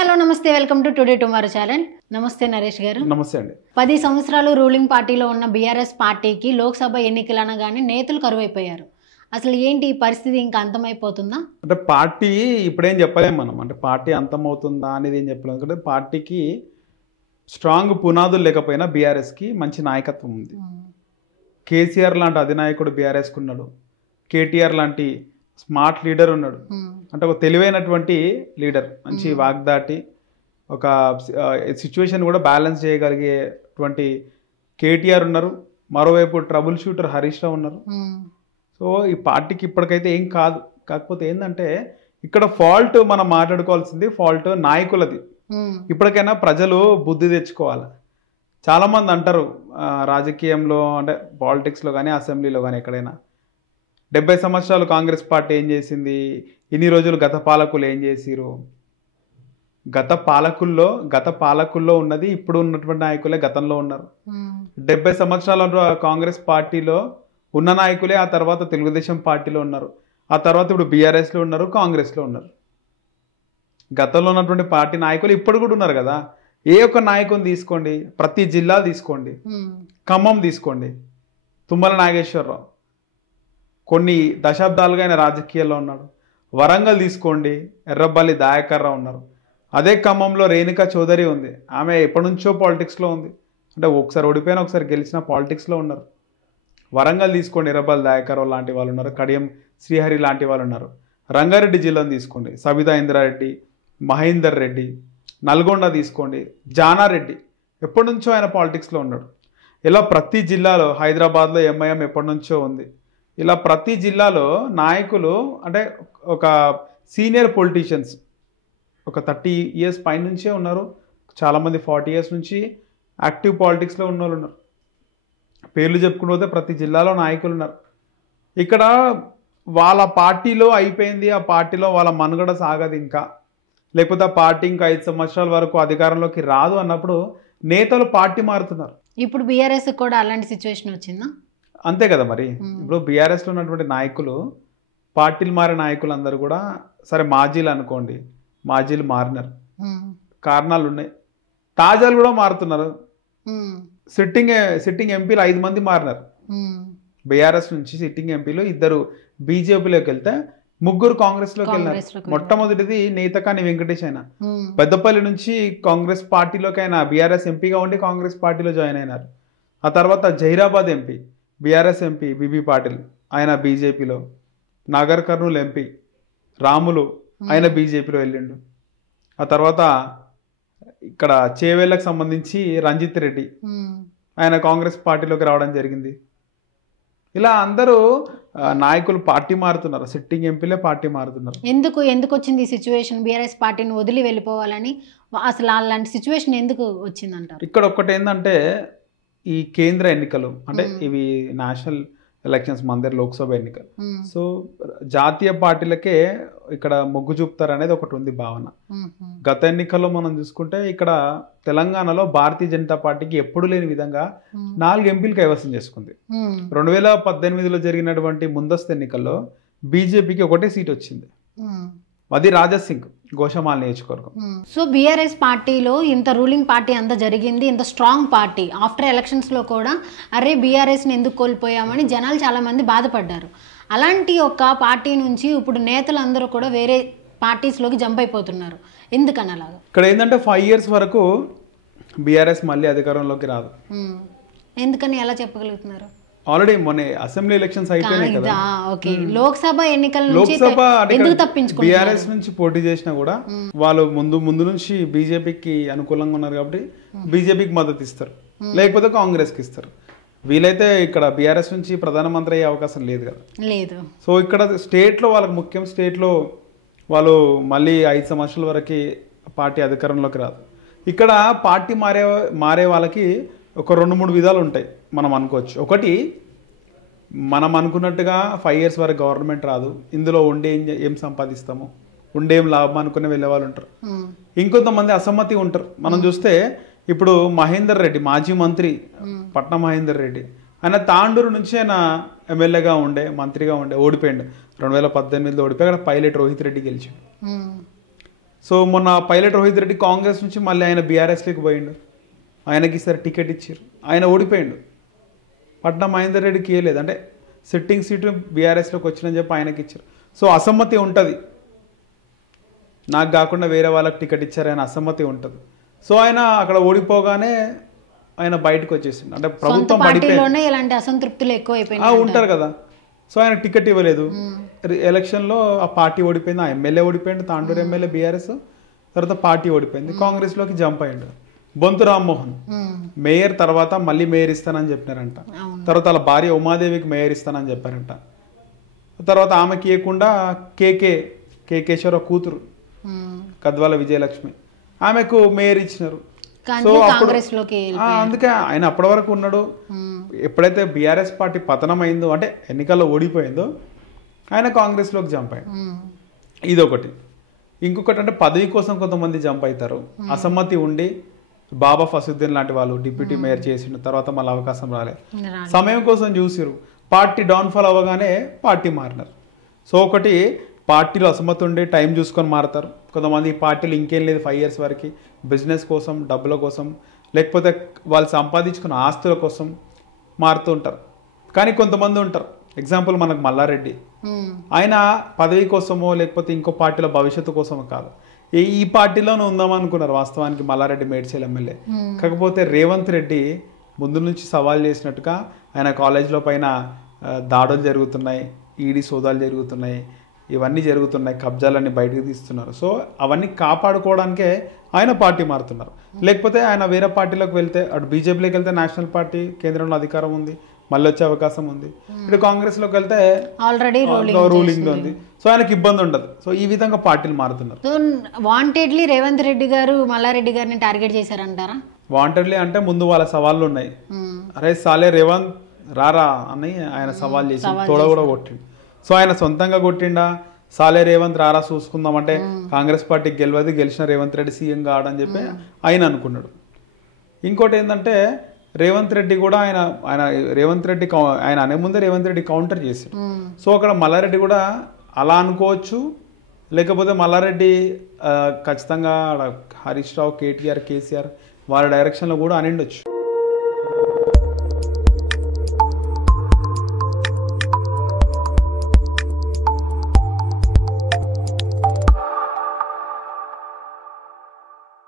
Hello నమస్తే, welcome to today tomorrow channel. నమస్తే నరేష్ గారు. నమస్తే అండి. 10 సంవత్సరాలు రూలింగ్ పార్టీలో ఉన్న బీఆర్ఎస్ పార్టీకి లోక్సభ ఎన్నికలు అనగానే నేతలు కరువైపోయారు. అసలు ఏంటి ఈ పరిస్థితి, ఇంకా అంతమైపోతుందా? అంటే పార్టీ ఇప్పుడేం చెప్పలేము మనం. అంటే పార్టీ అంతమవుతుందా అనేది ఏం చెప్పలేము. ఎందుకంటే పార్టీకి స్ట్రాంగ్ పునాదులు లేకపోయినా బీఆర్ఎస్కి మంచి నాయకత్వం ఉంది. కేసీఆర్ లాంటి అధినాయకుడు బీఆర్ఎస్కి ఉన్నాడు. కేటీఆర్ లాంటి స్మార్ట్ లీడర్ ఉన్నాడు. అంటే ఒక తెలివైనటువంటి లీడర్, మంచి వాగ్దాటి, ఒక సిచ్యువేషన్ కూడా బ్యాలెన్స్ చేయగలిగేటువంటి కేటీఆర్ ఉన్నారు. మరోవైపు ట్రబుల్ షూటర్ హరీష్ రావు ఉన్నారు. సో ఈ పార్టీకి ఇప్పటికైతే ఏం కాదు. కాకపోతే ఏంటంటే ఇక్కడ ఫాల్ట్ మనం మాట్లాడుకోవాల్సింది ఫాల్ట్ నాయకులది. ఇప్పటికైనా ప్రజలు బుద్ధి తెచ్చుకోవాలి. చాలామంది అంటారు రాజకీయంలో, అంటే పాలిటిక్స్లో కానీ అసెంబ్లీలో కానీ ఎక్కడైనా 70 సంవత్సరాలు కాంగ్రెస్ పార్టీ ఏం చేసింది, ఇన్ని రోజులు గత పాలకులు ఏం చేసిరు. గత పాలకుల్లో ఉన్నది ఇప్పుడు ఉన్నటువంటి నాయకులే గతంలో ఉన్నారు. 70 సంవత్సరాల కాంగ్రెస్ పార్టీలో ఉన్న నాయకులే ఆ తర్వాత తెలుగుదేశం పార్టీలో ఉన్నారు. ఆ తర్వాత ఇప్పుడు బీఆర్ఎస్లో ఉన్నారు, కాంగ్రెస్లో ఉన్నారు. గతంలో ఉన్నటువంటి పార్టీ నాయకులు ఇప్పుడు కూడా ఉన్నారు కదా. ఏ ఒక్క నాయకుని తీసుకోండి, ప్రతి జిల్లా తీసుకోండి, ఖమ్మం తీసుకోండి, తుమ్మల నాగేశ్వరరావు కొన్ని దశాబ్దాలుగా ఆయన రాజకీయాల్లో ఉన్నాడు. వరంగల్ తీసుకోండి, ఎర్రబల్లి దయాకర్ రావు ఉన్నారు. అదే ఖమ్మంలో రేణుకా చౌదరి ఉంది. ఆమె ఎప్పటి నుంచో పాలిటిక్స్లో ఉంది. అంటే ఒకసారి ఓడిపోయినా ఒకసారి గెలిచిన పాలిటిక్స్లో ఉన్నారు. వరంగల్ తీసుకోండి, ఎర్రబల్లి దయాకర్ రావు లాంటి వాళ్ళు ఉన్నారు. కడియం శ్రీహరి లాంటి వాళ్ళు ఉన్నారు. రంగారెడ్డి జిల్లాను తీసుకోండి, సబితా ఇంద్రారెడ్డి, మహేందర్ రెడ్డి. నల్గొండ తీసుకోండి, జానారెడ్డి ఎప్పటి నుంచో ఆయన పాలిటిక్స్లో ఉన్నాడు. ఇలా ప్రతి జిల్లాలో, హైదరాబాద్లో ఎంఐఎం ఎప్పటి నుంచో ఉంది. ఇలా ప్రతి జిల్లాలో నాయకులు, అంటే ఒక సీనియర్ పొలిటీషియన్స్ ఒక 30 years పైన నుంచే ఉన్నారు. చాలామంది 40 years నుంచి యాక్టివ్ పాలిటిక్స్లో ఉన్న వాళ్ళు ఉన్నారు. పేర్లు చెప్పుకుంటూ పోతే ప్రతి జిల్లాలో నాయకులు ఉన్నారు. ఇక్కడ వాళ్ళ పార్టీలో అయిపోయింది, ఆ పార్టీలో వాళ్ళ మనుగడ సాగదు ఇంకా, లేకపోతే ఆ పార్టీ ఇంకా 5 సంవత్సరాల వరకు అధికారంలోకి రాదు అన్నప్పుడు నేతలు పార్టీ మారుతున్నారు. ఇప్పుడు బీఆర్ఎస్ కూడా అలాంటి సిచ్యువేషన్ వచ్చిందా? అంతే కదా మరి. ఇప్పుడు బీఆర్ఎస్లో ఉన్నటువంటి నాయకులు, పార్టీలు మారే నాయకులు అందరూ కూడా సరే మాజీలు అనుకోండి, మాజీలు మారినారు, కారణాలు ఉన్నాయి. తాజాలు కూడా మారుతున్నారు. సిట్టింగ్ ఎంపీలు 5 మంది మారినారు. బీఆర్ఎస్ నుంచి సిట్టింగ్ ఎంపీలు 2 బీజేపీలోకి వెళ్తే 3 కాంగ్రెస్లోకి వెళ్ళినారు. మొట్టమొదటిది నేతకాని వెంకటేష్ అయినా పెద్దపల్లి నుంచి కాంగ్రెస్ పార్టీలోకి అయినా బీఆర్ఎస్ ఎంపీగా ఉండి కాంగ్రెస్ పార్టీలో జాయిన్ అయినారు. ఆ తర్వాత Zaheerabad MP, BRS MP BB Patil, ఆయన బీజేపీలో. నాగర్ కర్నూలు ఎంపీ రాములు, ఆయన బీజేపీలో వెళ్ళిండు. ఆ తర్వాత ఇక్కడ చేవేళ్లకు సంబంధించి రంజిత్ రెడ్డి, ఆయన కాంగ్రెస్ పార్టీలోకి రావడం జరిగింది. ఇలా అందరూ నాయకులు పార్టీ మారుతున్నారు, సిట్టింగ్ ఎంపీలే పార్టీ మారుతున్నారు. ఎందుకు వచ్చింది ఈ సిచ్యువేషన్? బీఆర్ఎస్ పార్టీని వదిలి వెళ్ళిపోవాలని అసలు అలాంటి సిచ్యువేషన్ ఎందుకు వచ్చిందంటారు? ఇక్కడ ఒక్కటి ఏంటంటే ఈ కేంద్ర ఎన్నికలు, అంటే ఇవి నేషనల్ ఎలక్షన్స్, మన దగ్గర లోక్సభ ఎన్నికలు. సో జాతీయ పార్టీలకే ఇక్కడ మొగ్గు చూపుతారు అనేది ఒకటి ఉంది భావన. గత ఎన్నికల్లో మనం చూసుకుంటే ఇక్కడ తెలంగాణలో భారతీయ జనతా పార్టీకి ఎప్పుడు లేని విధంగా 4 ఎంపీలు కైవసం చేసుకుంది. 2018లో జరిగినటువంటి ముందస్తు ఎన్నికల్లో బీజేపీకి 1 సీట్ వచ్చింది. అది రాజాసింగ్, గోషమాల్ నియోజకవర్గం. సో బీఆర్ఎస్ పార్టీలో ఇంత రూలింగ్ పార్టీ అంతా జరిగింది, ఇంత స్ట్రాంగ్ పార్టీ. ఆఫ్టర్ ఎలక్షన్స్లో కూడా అరే బీఆర్ఎస్ని ఎందుకు కోల్పోయామని జనాలు చాలామంది బాధపడ్డారు. అలాంటి ఒక పార్టీ నుంచి ఇప్పుడు నేతలు అందరూ కూడా వేరే పార్టీస్లోకి జంప్ అయిపోతున్నారు. ఎందుకని అలాగా? ఇక్కడ ఏంటంటే 5 years వరకు బీఆర్ఎస్ మళ్ళీ అధికారంలోకి రాదు. ఎందుకని ఎలా చెప్పగలుగుతున్నారు? ఆల్రెడీ మొన్న అసెంబ్లీ ఎలక్షన్స్ అయిపోయినాయి కదా. లోక్సభ ఎన్నికల నుంచి ఎందుకు తప్పించుకో బీఆర్ఎస్ నుంచి పోటీ చేసినా కూడా వాళ్ళు ముందు నుంచి బీజేపీకి అనుకూలంగా ఉన్నారు కాబట్టి బీజేపీకి మద్దతు ఇస్తారు, లేకపోతే కాంగ్రెస్కి ఇస్తారు. వీలైతే ఇక్కడ బీఆర్ఎస్ నుంచి ప్రధానమంత్రి అయ్యే అవకాశం లేదు కదా. లేదు. సో ఇక్కడ స్టేట్లో వాళ్ళకి ముఖ్యం, స్టేట్లో వాళ్ళు మళ్ళీ 5 సంవత్సరాల వరకు పార్టీ అధికారంలోకి రాదు. ఇక్కడ పార్టీ మారే వాళ్ళకి ఒక 2-3 విధాలు ఉంటాయి మనం అనుకోవచ్చు. ఒకటి, మనం అనుకున్నట్టుగా 5 years వరకు గవర్నమెంట్ రాదు, ఇందులో ఉండే ఏం సంపాదిస్తాము, ఉండేం లాభం అనుకునే వెళ్ళే వాళ్ళు ఉంటారు. ఇంకొంతమంది అసమ్మతి ఉంటారు. మనం చూస్తే ఇప్పుడు మహేందర్ రెడ్డి, మాజీ మంత్రి పట్న మహేందర్ రెడ్డి, ఆయన తాండూరు నుంచి ఆయన ఎమ్మెల్యేగా ఉండే, మంత్రిగా ఉండే, ఓడిపోయిండు. 2018లో ఓడిపోయి అక్కడ పైలట్ రోహిత్ రెడ్డి గెలిచాడు. సో మొన్న పైలట్ రోహిత్ రెడ్డి కాంగ్రెస్ నుంచి మళ్ళీ ఆయన బీఆర్ఎస్లోకి పోయిండు, ఆయనకి ఈసారి టికెట్ ఇచ్చారు, ఆయన ఓడిపోయిండు. పట్నం మహేందర్ రెడ్డికి ఇవ్వలేదు, అంటే సిట్టింగ్ సీటు బీఆర్ఎస్లోకి వచ్చినని చెప్పి ఆయనకి ఇచ్చారు. సో అసమ్మతి ఉంటుంది, నాకు కాకుండా వేరే వాళ్ళకి టికెట్ ఇచ్చారు ఆయన అసమ్మతి ఉంటుంది. సో ఆయన అక్కడ ఓడిపోగానే ఆయన బయటకు వచ్చేసిండు, అంటే ప్రభుత్వం పార్టీలోనే ఇలాంటి అసంతృప్తులు ఎక్కువైపోయినాయి ఉంటారు కదా. సో ఆయన టికెట్ ఇవ్వలేదు, ఎలక్షన్లో ఆ పార్టీ ఓడిపోయింది, ఆ ఎమ్మెల్యే ఓడిపోయింది, తాండూరు ఎమ్మెల్యే బీఆర్ఎస్, తర్వాత పార్టీ ఓడిపోయింది, కాంగ్రెస్లోకి జంప్ అయ్యిండు. బొంతు రామ్మోహన్ మేయర్ తర్వాత మళ్ళీ మేయర్ ఇస్తానని చెప్పినారంట, తర్వాత వాళ్ళ భార్య ఉమాదేవికి మేయర్ ఇస్తానని చెప్పారంట, తర్వాత ఆమెకి ఇవ్వకుండా కేకేశ్వర కూతురు కద్వాల విజయలక్ష్మి ఆమెకు మేయర్ ఇచ్చినారు. సో అందుకే ఆయన అప్పటి వరకు ఉన్నాడు. ఎప్పుడైతే బీఆర్ఎస్ పార్టీ పతనం అయిందో, అంటే ఎన్నికల్లో ఓడిపోయిందో, ఆయన కాంగ్రెస్లోకి జంప్ అయ్యాడు. ఇదొకటి. ఇంకొకటి అంటే పదవి కోసం కొంతమంది జంప్ అవుతారు, అసమ్మతి ఉండి. బాబా ఫసుద్దీన్ లాంటి వాళ్ళు డిప్యూటీ మేయర్ చేసిండు, తర్వాత మళ్ళీ అవకాశం రాలేదు, సమయం కోసం చూసిరు, పార్టీ డౌన్ఫాల్ అవ్వగానే పార్టీ మారినారు. సో ఒకటి పార్టీలో అసమ్మతి ఉండి టైం చూసుకొని మారుతారు. కొంతమంది ఈ పార్టీలు ఇంకేం లేదు 5 years వరకు బిజినెస్ కోసం, డబ్బుల కోసం, లేకపోతే వాళ్ళు సంపాదించుకున్న ఆస్తుల కోసం మారుతూ ఉంటారు. కానీ కొంతమంది ఉంటారు, ఎగ్జాంపుల్ మనకు మల్లారెడ్డి, ఆయన పదవి కోసమో లేకపోతే ఇంకో పార్టీలో భవిష్యత్తు కోసమో కాదు, ఈ పార్టీలోనే ఉందామనుకున్నారు వాస్తవానికి మల్లారెడ్డి మేడ్చల్ ఎమ్మెల్యే. కాకపోతే రేవంత్ రెడ్డి ముందు నుంచి సవాల్ చేసినట్టుగా ఆయన కాలేజీలో పైన దాడులు జరుగుతున్నాయి, ఈడీ సోదాలు జరుగుతున్నాయి, ఇవన్నీ జరుగుతున్నాయి, కబ్జాలన్నీ బయటకు తీస్తున్నారు. సో అవన్నీ కాపాడుకోవడానికే ఆయన పార్టీ మారుతున్నారు. లేకపోతే ఆయన వేరే పార్టీలోకి వెళ్తే, అటు బీజేపీలోకి వెళ్తే నేషనల్ పార్టీ కేంద్రంలో అధికారం ఉంది, మళ్ళీ వచ్చే అవకాశం ఉంది. ఇటు కాంగ్రెస్లోకి వెళ్తే ఆల్రెడీ రూలింగ్ ఉంది, సో ఆయనకి ఇబ్బంది ఉండదు. సో ఈ విధంగా పార్టీలు మారుతున్నారు. సో వాంటెడ్లీ రేవంత్ రెడ్డి గారు మల్లారెడ్డి గారిని టార్గెట్ చేశారంటారా? వాంటెడ్లీ అంటే ముందు వాళ్ళ సవాళ్ళు ఉన్నాయి. అరే సాలే రేవంత్ రారా అని ఆయన సవాల్ చేసి తోడ కూడా కొట్టిండు. సో ఆయన సొంతంగా కొట్టిండా, సాలే రేవంత్ రారా చూసుకుందాం అంటే కాంగ్రెస్ పార్టీకి గెలవదు, గెలిచిన రేవంత్ రెడ్డి సీఎం కాడని చెప్పి ఆయన అనుకున్నాడు. ఇంకోటి ఏంటంటే రేవంత్ రెడ్డి కూడా ఆయన అనే ముందే రేవంత్ రెడ్డి కౌంటర్ చేశాడు. సో అక్కడ మల్లారెడ్డి కూడా అలా అనుకోవచ్చు, లేకపోతే మల్లారెడ్డి ఖచ్చితంగా హరీష్ రావు, కేటీఆర్, కేసీఆర్ వాళ్ళ డైరెక్షన్లో కూడా అనిండొచ్చు.